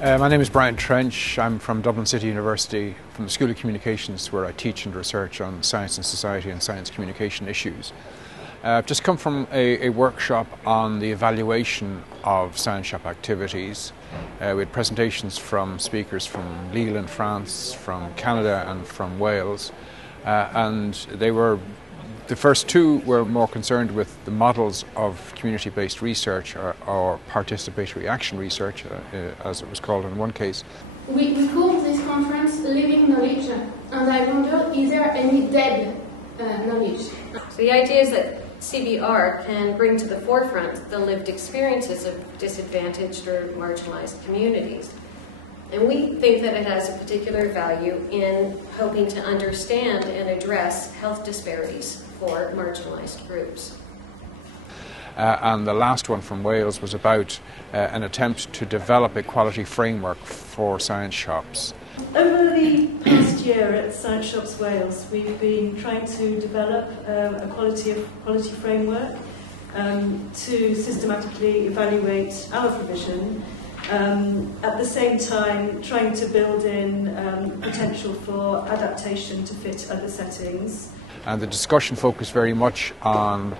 My name is Brian Trench. I'm from Dublin City University, from the School of Communications, where I teach and research on science and society and science communication issues. I've just come from a workshop on the evaluation of science shop activities. We had presentations from speakers from Lille in France, from Canada and from Wales, and the first two were more concerned with the models of community-based research or participatory action research, as it was called in one case. We call this conference Living Knowledge, and I wonder, is there any dead knowledge? So the idea is that CBR can bring to the forefront the lived experiences of disadvantaged or marginalized communities. And we think that it has a particular value in helping to understand and address health disparities for marginalized groups. And the last one from Wales was about an attempt to develop a quality framework for science shops. Over the past year at Science Shops Wales, we've been trying to develop a quality framework to systematically evaluate our provision. At the same time, trying to build in potential for adaptation to fit other settings. And the discussion focused very much on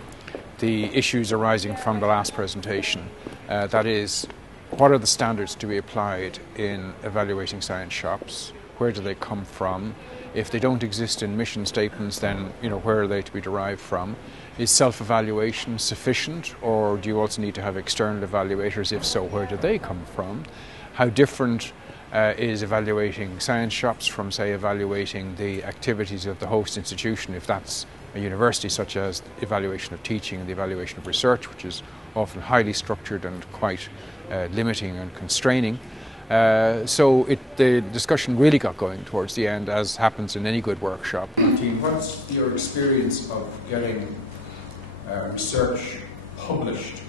the issues arising from the last presentation. That is, what are the standards to be applied in evaluating science shops? Where do they come from? If they don't exist in mission statements, then where are they to be derived from? Is self-evaluation sufficient, or do you also need to have external evaluators? If so, where do they come from? How different is evaluating science shops from, say, evaluating the activities of the host institution, if that's a university, such as the evaluation of teaching and the evaluation of research, which is often highly structured and quite limiting and constraining. So the discussion really got going towards the end, as happens in any good workshop. Team, what's your experience of getting research published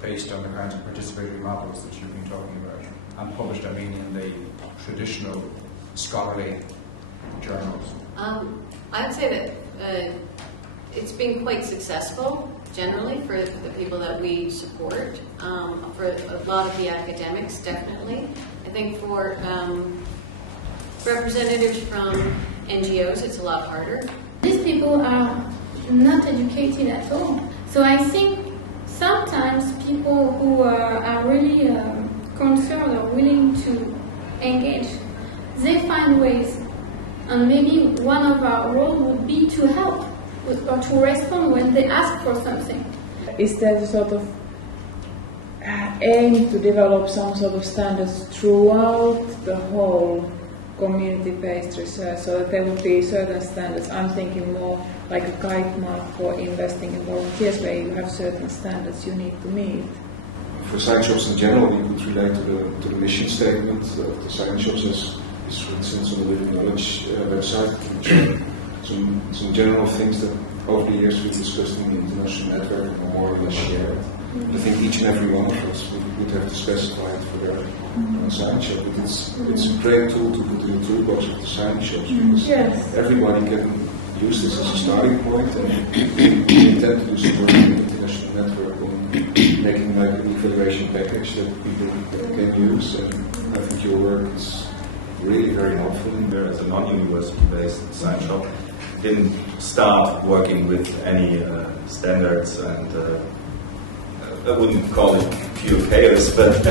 based on the kinds of participatory models that you've been talking about? And published, I mean, in the traditional scholarly journals. I would say that it's been quite successful generally for the people that we support. For a lot of the academics, definitely. I think for representatives from NGOs, it's a lot harder. These people are not educated at all. So I think sometimes people who are really concerned or willing to engage, they find ways. And maybe one of our roles would be to help or to respond when they ask for something. Is there a sort of aim to develop some sort of standards throughout the whole community-based research, so that there would be certain standards? I'm thinking more like a guide mark for investing in volunteers, where you have certain standards you need to meet. For science shops in general, you could relate to the mission statement of the science shops, as for instance on the Living Knowledge website. Some general things that over the years we've discussed in the international network and more or less shared. I think each and every one of us would have to specify it for their science shop. But it's a great tool to put in the toolbox of the science shops, because everybody can use this as a starting point, and we intend to do some work in the international network on making like an evaluation package that people can use, and I think your work is really very helpful. As a non-university-based science shop, didn't start working with any standards, and I wouldn't call it pure chaos, but